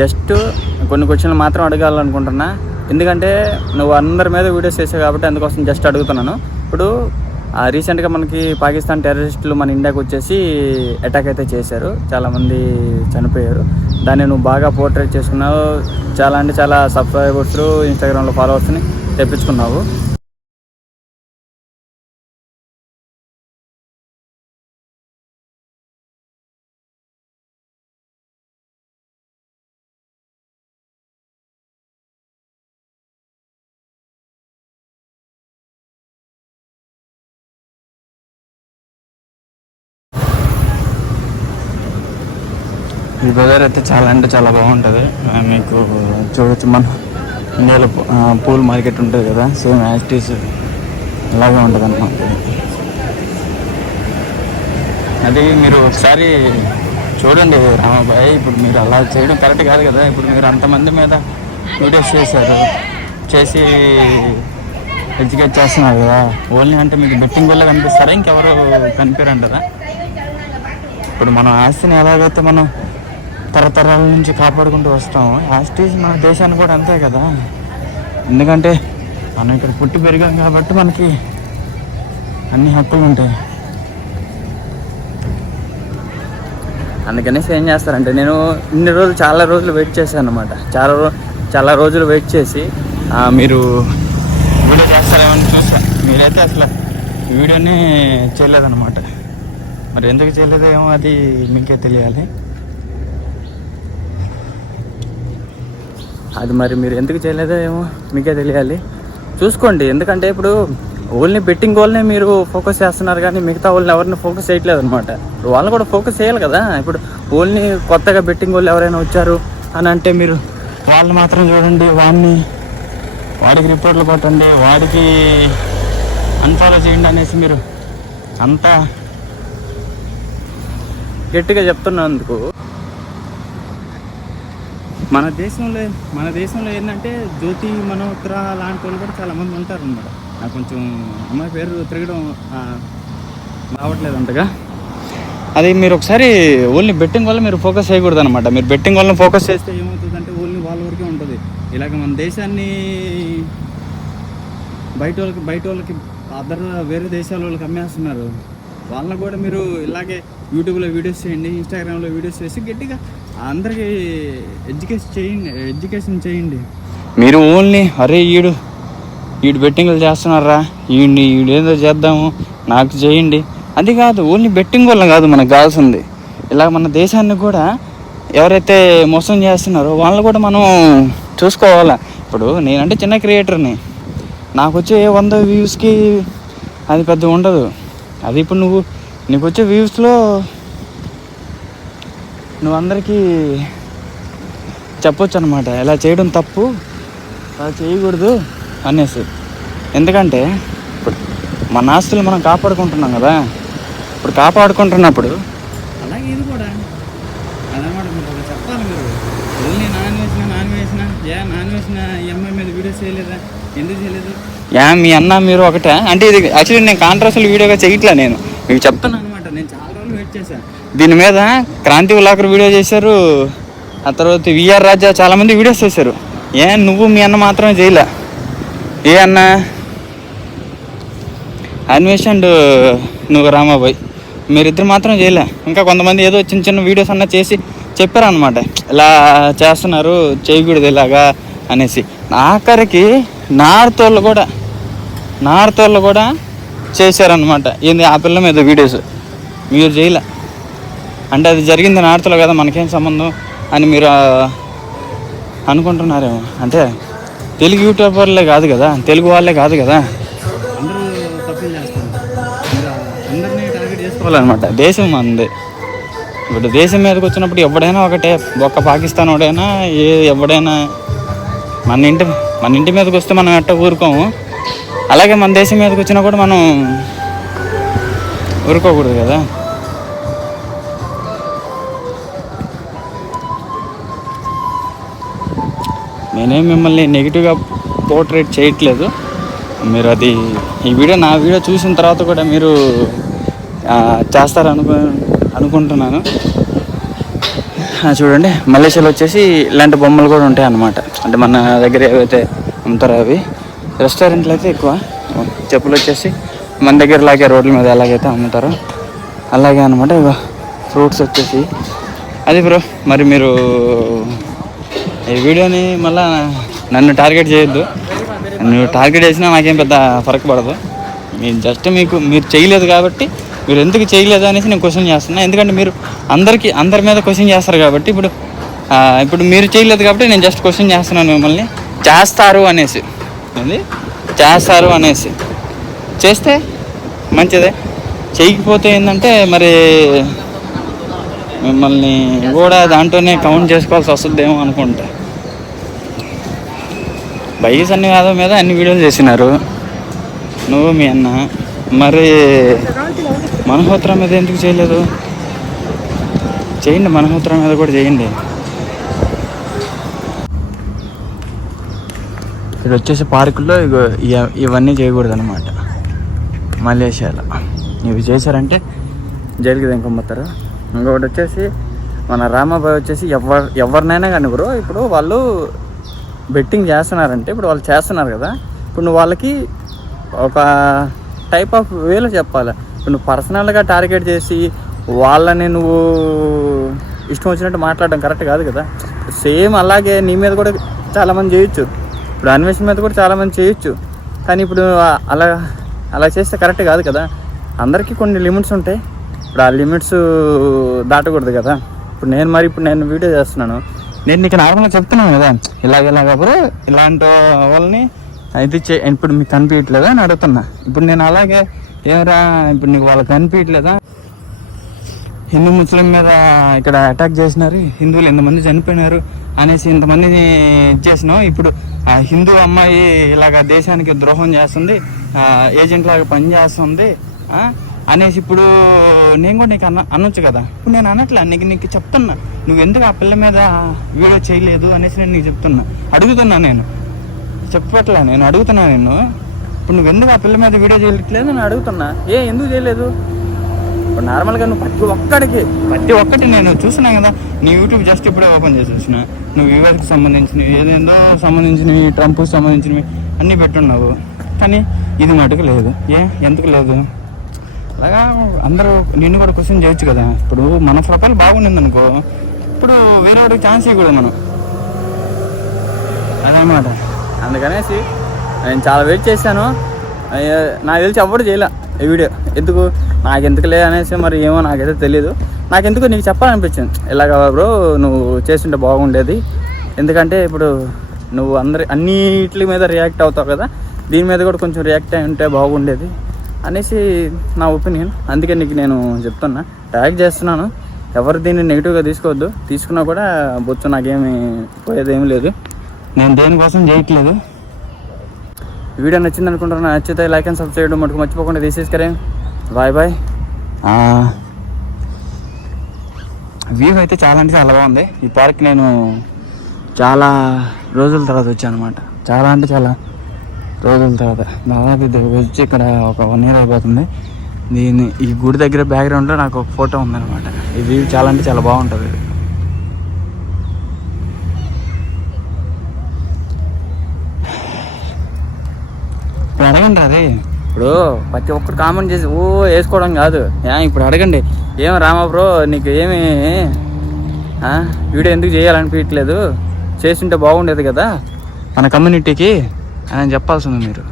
Just కొన్ని క్వశ్చన్లు మాత్రం అడగాలనుకుంటున్నా, ఎందుకంటే నువ్వు అందరి మీద వీడియోస్ చేసావు కాబట్టి అందుకోసం జస్ట్ అడుగుతున్నాను. ఇప్పుడు రీసెంట్గా మనకి పాకిస్తాన్ టెర్రరిస్టులు మన ఇండియాకి వచ్చేసి అటాక్ అయితే చేశారు, చాలామంది చనిపోయారు. దాన్ని నువ్వు బాగా పోర్ట్రేట్ చేసుకున్నావు, చాలా అంటే చాలా సబ్స్క్రైబర్స్, ఇన్స్టాగ్రామ్లో ఫాలోవర్స్ని తెప్పించుకున్నావు. ఈ వెదర్ అయితే చాలా అంటే చాలా బాగుంటుంది. మీకు చూడొచ్చు, మన ఇండియాలో పూల్ మార్కెట్ ఉంటుంది కదా, సేమ్ యాస్టీస్ అలాగే ఉంటుంది అన్నమాట. అది మీరు ఒకసారి చూడండి రామాబాయ్. ఇప్పుడు మీరు అలా చేయడం కరెక్ట్ కాదు కదా. ఇప్పుడు మీరు అంతమంది మీద వీడియోస్ చేసి ఎడ్యుకేట్ చేస్తున్నారు కదా. ఓన్లీ అంటే మీకు బెట్టింగ్ వల్ల కనిపిస్తారా, ఇంకెవరు కనిపించరంటారా? ఇప్పుడు మన ఆస్తిని ఎలాగైతే మనం తరతరాల నుంచి కాపాడుకుంటూ వస్తాము, యాస్టీస్ మన దేశాన్ని కూడా అంతే కదా. ఎందుకంటే మనం ఇక్కడ పుట్టి పెరిగాం కాబట్టి మనకి అన్ని హక్కులు ఉంటాయి. అందుకనేసి ఏం చేస్తారంటే, నేను ఇన్ని రోజులు చాలా రోజులు వెయిట్ చేశాను అనమాట. చాలా రోజులు వెయిట్ చేసి మీరు వీడియో చేస్తారేమని చూసా. మీరైతే అసలు వీడియోని చేయలేదన్నమాట. మరి ఎందుకు చేయలేదేమో అది మీకే తెలియాలి. అది మరి మీరు ఎందుకు చేయలేదో ఏమో మీకే తెలియాలి. చూసుకోండి, ఎందుకంటే ఇప్పుడు ఓన్లీ బెట్టింగ్ వాళ్ళనే మీరు ఫోకస్ చేస్తున్నారు కానీ మిగతా వాళ్ళని ఎవరిని ఫోకస్ చేయట్లేదు అనమాట. వాళ్ళని కూడా ఫోకస్ చేయాలి కదా. ఇప్పుడు ఓన్లీ కొత్తగా బెట్టింగ్ వాళ్ళు ఎవరైనా వచ్చారు అని అంటే మీరు వాళ్ళు మాత్రం చూడండి, వాడికి రిపోర్ట్లు కొట్టండి, వాడికి అన్ఫాలో చేయండి అనేసి మీరు అంతా గట్టిగా చెప్తున్నందుకు మన దేశంలో ఏంటంటే జ్యోతి మనోత్ర లాంటి వాళ్ళు కూడా చాలామంది ఉంటారు అన్నమాట. నాకు కొంచెం అమ్మాయి పేరు తిరగడం రావట్లేదు అంతగా. అది మీరు ఒకసారి ఓన్లీ బెట్టింగ్ వల్ల మీరు ఫోకస్ చేయకూడదు అనమాట. మీరు బెట్టింగ్ వల్ల ఫోకస్ చేస్తే ఏమవుతుందంటే ఓన్లీ వాళ్ళ వరకే ఉంటుంది. ఇలాగ మన దేశాన్ని బయట వాళ్ళకి వేరే దేశాల వాళ్ళకి అమ్మేస్తున్నారు. వాళ్ళని కూడా మీరు ఇలాగే యూట్యూబ్లో వీడియోస్ చేయండి, ఇన్స్టాగ్రామ్లో వీడియోస్ చేసి గట్టిగా అందరికీ ఎడ్యుకేషన్ చేయండి. మీరు ఓన్లీ అరే ఈడు బెట్టింగ్లు చేస్తున్నారా, ఈడేదో చేద్దాము నాకు చేయండి అది కాదు. ఓన్లీ బెట్టింగ్ వల్ల కాదు మనకు కావాల్సింది. ఇలా మన దేశాన్ని కూడా ఎవరైతే మోసం చేస్తున్నారో వాళ్ళని కూడా మనం చూసుకోవాలా. ఇప్పుడు నేనంటే చిన్న క్రియేటర్ని, నాకు వచ్చే 100 వ్యూస్కి అది పెద్ద ఉండదు. అది ఇప్పుడు నీకు వచ్చే వ్యూస్లో నువ్వు అందరికీ చెప్పొచ్చు అనమాట, ఇలా చేయడం తప్పు, అలా చేయకూడదు అనేసి. ఎందుకంటే ఇప్పుడు మన ఆస్తులు మనం కాపాడుకుంటున్నాం కదా. ఇప్పుడు కాపాడుకుంటున్నప్పుడు అలాగే ఇది కూడా అదనమాట. మీరు చెప్పాలి, మీరు ఓన్లీ నాన్ వేసిన ఈ అమ్మాయి మీద వీడియోస్ చేయలేదా, ఎందుకు చేయలేదు? మీ అన్న మీరు ఒకటే అంటే ఇది యాక్చువల్లీ నేను కాంట్రవర్షియల్ వీడియోగా చేయట్లే, నేను మీకు చెప్తాను అనమాట. నేను చాలా రోజులు వెయిట్ చేశాను దీని మీద. క్రాంతి ఉల్లాకర్ వీడియో చేశారు, ఆ తర్వాత విఆర్ రాజా చాలామంది వీడియోస్ చేశారు. నువ్వు మీ అన్న మాత్రమే చేయలే. ఏ అన్న అన్వేష్ అండ్ నువ్వు రామాబాయ్ మీరిద్దరు మాత్రం చేయలే. ఇంకా కొంతమంది ఏదో చిన్న వీడియోస్ అన్న చేసి చెప్పారనమాట, ఇలా చేస్తున్నారు చేయకూడదు ఇలాగా అనేసి. ఆఖరికి నార్త్ వాళ్ళు కూడా చేశారనమాట. ఏంది ఆ పిల్ల మీద వీడియోస్ మీరు చేయలే అంటే అది జరిగింది నార్త్లో కదా, మనకేం సంబంధం అని మీరు అనుకుంటున్నారేమో. అంటే తెలుగు యూట్యూబర్లే కాదు కదా, తెలుగు వాళ్ళే కాదు కదా, అందరూ తప్పులు చేస్తారు. అందరినీ టార్గెట్ చేసుకోవాలన్నమాట. దేశం అందే. ఇప్పుడు దేశం మీదకి వచ్చినప్పుడు ఎవడైనా ఒకటే, ఒక్క పాకిస్తాన్ వాడైనా ఎవడైనా మన ఇంటి మీదకి వస్తే మనం ఎట్ట ఊరుకోము, అలాగే మన దేశం మీదకి వచ్చినా కూడా మనం ఊరుకోకూడదు కదా. నేనేం మిమ్మల్ని నెగిటివ్గా పోర్ట్రేట్ చేయట్లేదు. మీరు అది నా వీడియో చూసిన తర్వాత కూడా మీరు చేస్తారనుకుంటున్నాను. చూడండి మలేషియాలో వచ్చేసి ఇలాంటి బొమ్మలు కూడా ఉంటాయి అన్నమాట. అంటే మన దగ్గర ఏవైతే అమ్ముతారో అవి. రెస్టారెంట్లు అయితే ఎక్కువ. చెప్పులు వచ్చేసి మన దగ్గర లాగే రోడ్ల మీద ఎలాగైతే అమ్ముతారో అలాగే అనమాట. ఇక ఫ్రూట్స్ వచ్చేసి అది బ్రో. మరి మీరు ఈ వీడియోని మళ్ళీ నన్ను టార్గెట్ చేయొద్దు. నువ్వు టార్గెట్ చేసినా నాకేం పెద్ద ఫరక్ పడదు. నేను జస్ట్ మీరు చేయలేదు కాబట్టి, మీరు ఎందుకు చేయలేదు అనేసి నేను క్వశ్చన్ చేస్తున్నా. ఎందుకంటే మీరు అందరి మీద క్వశ్చన్ చేస్తారు కాబట్టి, ఇప్పుడు మీరు చేయలేదు కాబట్టి నేను జస్ట్ క్వశ్చన్ చేస్తున్నాను మిమ్మల్ని. చేస్తారు అనేసి చేస్తే మంచిదే, చేయకపోతే ఏంటంటే మరి మిమ్మల్ని కూడా దాంట్లోనే కౌంట్ చేసుకోవాల్సి వస్తుందేమో అనుకుంటా. బైక్ సన్నివేదం మీద అన్ని వీడియోలు చేసినారు నువ్వు మీ అన్న, మరి మనహోత్రం మీద ఎందుకు చేయలేదు? చేయండి, మనహోత్రం మీద కూడా చేయండి. ఇక్కడ వచ్చేసి పార్కుల్లో ఇవన్నీ చేయకూడదు అనమాట మలేషియాలో. ఇవి చేశారంటే జైలుకి దింపమ్మతారు. ఇంకొకటి వచ్చేసి మన రామాబాయ్ వచ్చేసి ఎవరినైనా కానీ బ్రో, ఇప్పుడు వాళ్ళు బెట్టింగ్ చేస్తున్నారంటే, ఇప్పుడు వాళ్ళు చేస్తున్నారు కదా, ఇప్పుడు నువ్వు వాళ్ళకి ఒక టైప్ ఆఫ్ వేలో చెప్పాలి. ఇప్పుడు నువ్వు పర్సనల్గా టార్గెట్ చేసి వాళ్ళని నువ్వు ఇష్టం వచ్చినట్టు మాట్లాడడం కరెక్ట్ కాదు కదా. సేమ్ అలాగే నీ మీద కూడా చాలామంది చేయొచ్చు, ఇప్పుడు అన్వేషణ మీద కూడా చాలామంది చేయొచ్చు. కానీ ఇప్పుడు అలా చేస్తే కరెక్ట్ కాదు కదా. అందరికీ కొన్ని లిమిట్స్ ఉంటాయి. ఇప్పుడు ఆ లిమిట్స్ దాటకూడదు కదా. ఇప్పుడు నేను వీడియో చేస్తున్నాను, నేను నీకు నార్మల్గా చెప్తున్నాను కదా, ఇలాగప్పుడు ఇలాంటి వాళ్ళని అయితే ఇప్పుడు మీకు కనిపించట్లేదా అని అడుగుతున్నా. ఇప్పుడు నేను అలాగే ఏమరా, ఇప్పుడు నీకు వాళ్ళకి కనిపించట్లేదా? హిందూ ముస్లిం మీద ఇక్కడ అటాక్ చేసినారు, హిందువులు ఎంతమంది చనిపోయినారు అనేసి ఇంతమందిని చేసినావు. ఇప్పుడు ఆ హిందూ అమ్మాయి ఇలాగ దేశానికి ద్రోహం చేస్తుంది, ఏజెంట్ లాగా పనిచేస్తుంది అనేసి ఇప్పుడు నేను కూడా నీకు అనొచ్చు కదా. ఇప్పుడు నేను అనట్లా, నీకు చెప్తున్నా, నువ్వు ఎందుకు ఆ పిల్ల మీద వీడియో చేయలేదు అనేసి నేను నీకు అడుగుతున్నా. నేను అడుగుతున్నా నేను ఇప్పుడు నువ్వు ఎందుకు ఆ పిల్ల మీద వీడియో చేయట్లేదు అని అడుగుతున్నా. ఎందుకు చేయలేదు? ఇప్పుడు నార్మల్గా నువ్వు ప్రతి ఒక్కటి నేను చూసినా కదా. నీ యూట్యూబ్ జస్ట్ ఇప్పుడే ఓపెన్ చేసి చూసిన, నువ్వు యూఎస్కి సంబంధించినవి ఏదేందో సంబంధించినవి, ట్రంప్కి సంబంధించినవి అన్నీ పెట్టున్నావు. కానీ ఇది మటుకు లేదు. ఎందుకు లేదు? అలాగా అందరూ నిన్ను కూడా క్వశ్చన్ చేయొచ్చు కదా. ఇప్పుడు మన ప్రొఫైల్ బాగుండింది అనుకో, ఇప్పుడు వేరే వాడికి ఛాన్స్ ఇవ్వకూడదు మనం, అదనమాట. అందుకనేసి నేను చాలా వెయిట్ చేశాను. నాకు తెలిసి ఎవరు చేయలే ఈ వీడియో. నాకెందుకు లేదు అనేసి మరి ఏమో నాకైతే తెలీదు. నాకెందుకు నీకు చెప్పాలనిపించింది, ఇలాగ బ్రో నువ్వు చేస్తుంటే బాగుండేది. ఎందుకంటే ఇప్పుడు నువ్వు అన్నిటి మీద రియాక్ట్ అవుతావు కదా, దీని మీద కూడా కొంచెం రియాక్ట్ అయి ఉంటే బాగుండేది అనేసి నా ఒపీనియన్. అందుకే నీకు నేను చెప్తున్నా, ట్యాగ్ చేస్తున్నాను. ఎవరు దీన్ని నెగిటివ్గా తీసుకోవద్దు, తీసుకున్నా కూడా బొచ్చు నాకేమి పోయేదేమీ లేదు. నేను దేనికోసం చేయట్లేదు. వీడియో నచ్చింది అనుకుంటున్నా. నచ్చితే లైక్ అండ్ సబ్స్క్రైబ్ చేయడం మటుకు మర్చిపోకుండా తీసేసుకరే. బాయ్. వ్యూ అయితే చాలా అంటే చాలా బాగుంది. ఈ పార్క్ నేను చాలా రోజుల తర్వాత వచ్చాను అనమాట. చాలా రోజుల తర్వాత దాదాపు వచ్చి ఇక్కడ ఒక 1 year అయిపోతుంది. ఈ గుడి దగ్గర బ్యాక్గ్రౌండ్లో నాకు ఒక ఫోటో ఉందన్నమాట. ఈ వ్యూ చాలా అంటే చాలా బాగుంటుంది. ఇప్పుడు అడగండి అది. ఇప్పుడు ప్రతి ఒక్కరు కామెంట్ చేసి వేసుకోవడం కాదు. ఇప్పుడు అడగండి, ఏం రామా బ్రో నీకు ఏమి వీడియో ఎందుకు చేయాలనిపించట్లేదు, చేస్తుంటే బాగుండేది కదా మన కమ్యూనిటీకి అని చెప్పాల్సింది మీరు.